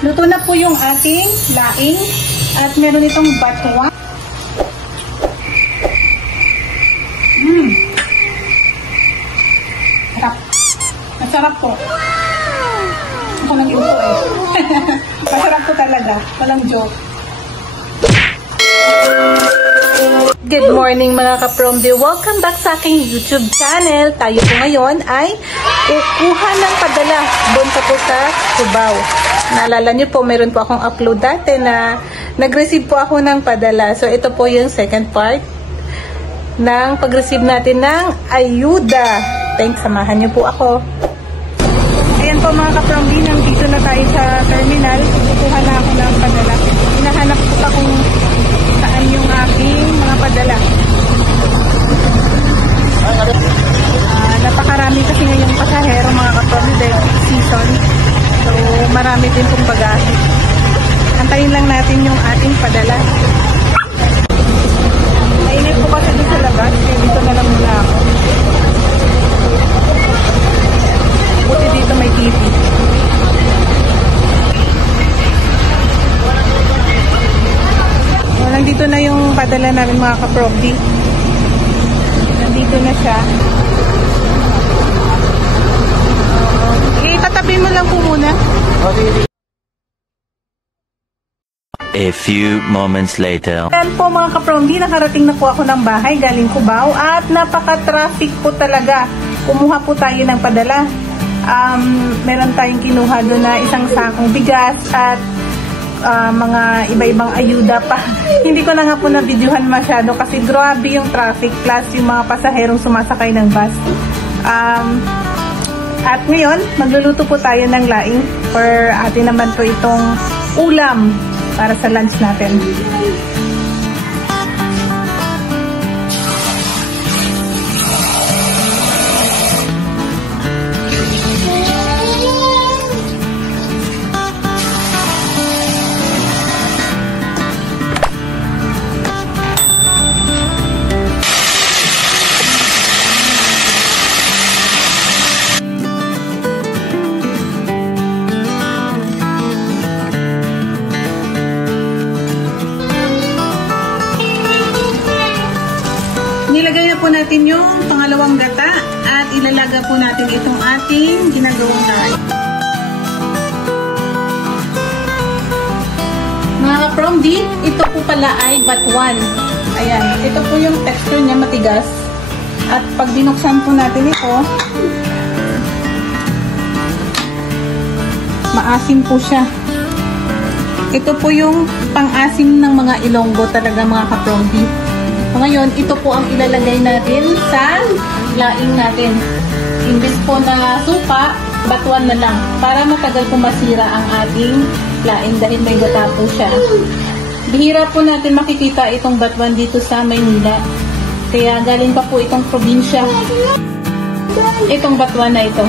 Luto na po yung ating laing at meron itong batuan. Sarap. Masarap po. Ako nag-luto eh. Masarap po talaga. Walang joke. Good morning mga ka-Promdi. Welcome back sa aking YouTube channel. Tayo po ngayon ay kukuha ng padala doon pa po sa Cubao. Naalala niyo po, meron po akong upload dati na nag-receive po ako ng padala. So ito po yung second part ng pag-receive natin ng ayuda. Thanks, samahan niyo po ako. Ayan po mga ka-Promdi, nandito na tayo sa terminal. Kukuha na ako ng padala. Hinahanap ko pa kung saan yung aking mga padala. Napakarami kasi ngayong pasahero mga ka-Promdi dahil season. So marami din pong bagahe. Antayin lang natin yung ating padala. Mainit po kasi dito sa labas, kaya dito na lang muna ako. Buti dito may TV. Nandito na yung padala namin mga ka-Promdi. Nandito na siya. Itatabi mo lang po muna. A few moments later. Ayan po mga ka-Promdi, nakarating na po ako ng bahay galing Cubao at napaka-traffic po talaga. Kumuha po tayo ng padala. Meron tayong kinuha doon na isang sakong bigas at mga iba-ibang ayuda pa. Hindi ko na nga po na-videohan masyado kasi grabe yung traffic plus yung mga pasaherong sumasakay ng bus. At ngayon, magluluto po tayo ng laing for atin naman po itong ulam para sa lunch natin. Nilagay na po natin yung pangalawang gata at ilalaga po natin itong ating ginagawang laing. Mga ka-Promdi, ito po pala ay batuan. Ayan, ito po yung texture niya, matigas. At pag binuksan po natin ito, maasim po siya. Ito po yung pang-asim ng mga Ilonggo talaga mga ka-Promdi. Ngayon, ito po ang ilalagay natin sa laing natin. Imbis po na supa, batuan na lang para matagal po masira ang ating laing dahil may gata po siya. Bihira po natin makikita itong batuan dito sa Maynila. Kaya galing pa po itong probinsya. Itong batuan na ito.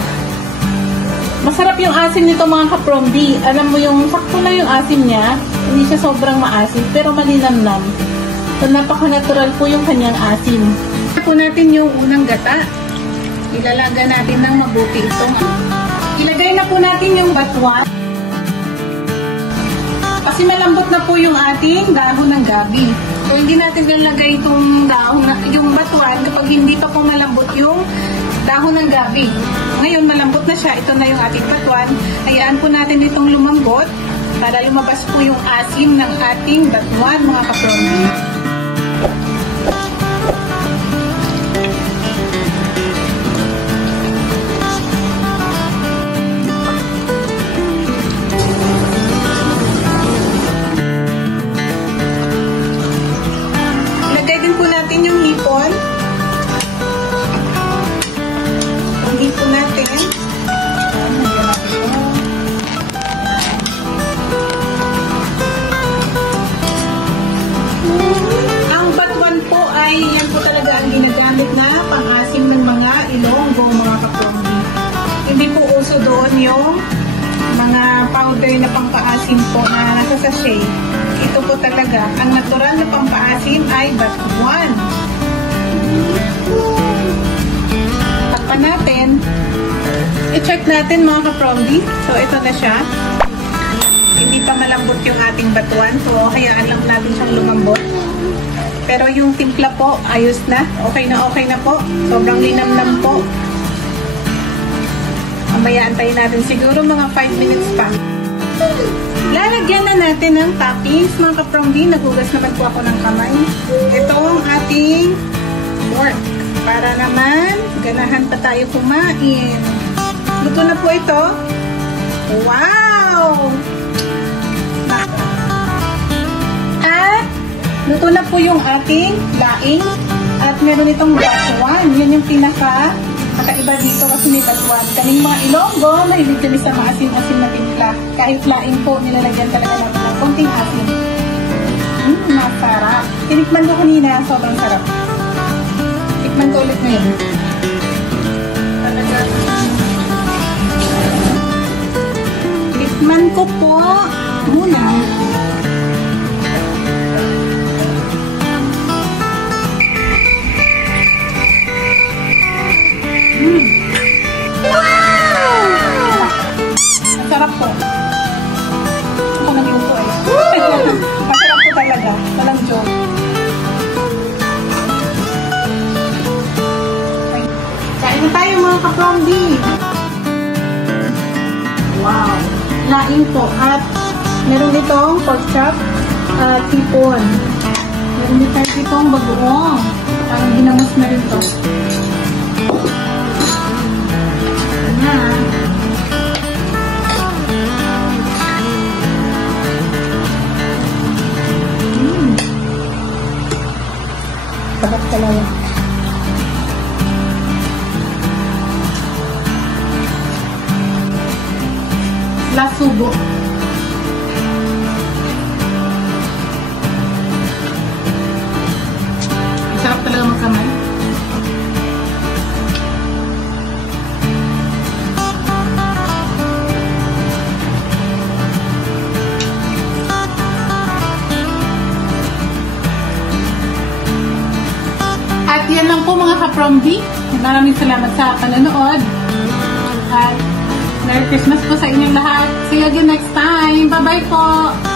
Masarap yung asim nito mga ka-Promdi. Alam mo yung sakto na yung asim niya. Hindi siya sobrang maasim pero malinamnam. So, napaka-natural po yung kanyang asim. Ito po natin yung unang gata. Ilalaga natin ng mabuti itong. Ilagay na po natin yung batuan. Kasi malambot na po yung ating dahon ng gabi. So, hindi natin ilalagay itong dahon na, yung batuan kapag hindi pa po malambot yung dahon ng gabi. Ngayon, malambot na siya. Ito na yung ating batuan. Hayaan po natin itong lumambot para lumabas po yung asim ng ating batuan, mga ka-Promdi. Ilagay din po natin yung hipon. Ang hipon natin. Yan po talaga ang ginagamit na pang-asim ng mga Ilonggo, mga ka-Promdi. Hindi po uso doon yung mga powder na pang-paasim po na nasa sachet. Ito po talaga, ang natural na pang-paasim ay batuan. Takpan natin. I-check natin mga ka-Promdi. So, ito na siya. pa malambot yung ating batuan. So, hayaan lang natin siyang lumambot. Pero yung timpla po, ayos na. Okay na po. Sobrang linamnam po. Mamaya antayin natin siguro mga 5 minutes pa. Lalagyan na natin ng toppings, mga kaprongdi. Nagugas naman po ako ng kamay. Ito ang ating pork. Para naman, ganahan pa tayo kumain. Luto na po ito. Wow! At, luto na po yung ating laing. At meron itong batuan. Yan yung kakaiba dito kasi may batuan. Kaming mga Ilonggo, mahilig kami sa maasim-asim na timpla. Kahit laing po, nilalagyan talaga natin ng konting asim. Masarap. Tinikman ko kanina, sobrang sarap. Tikman ko ulit ngayon. Talaga. Tikman ko po muna. Wow! Ang sarap po. Ako nagluto eh. Masarap po talaga. Walang joke. Kain na tayo mga kaprongdi. Wow! Laing po. At meron itong pork chop at tipon. Meron itong bagoong. Parang ginamos na rin ito. Sarap talaga. Lasubo. Sarap talaga magkamay. At yan lang po mga kaprongdi. Maraming salamat sa panonood. At Merry Christmas po sa inyong lahat. See you again next time. Bye-bye po!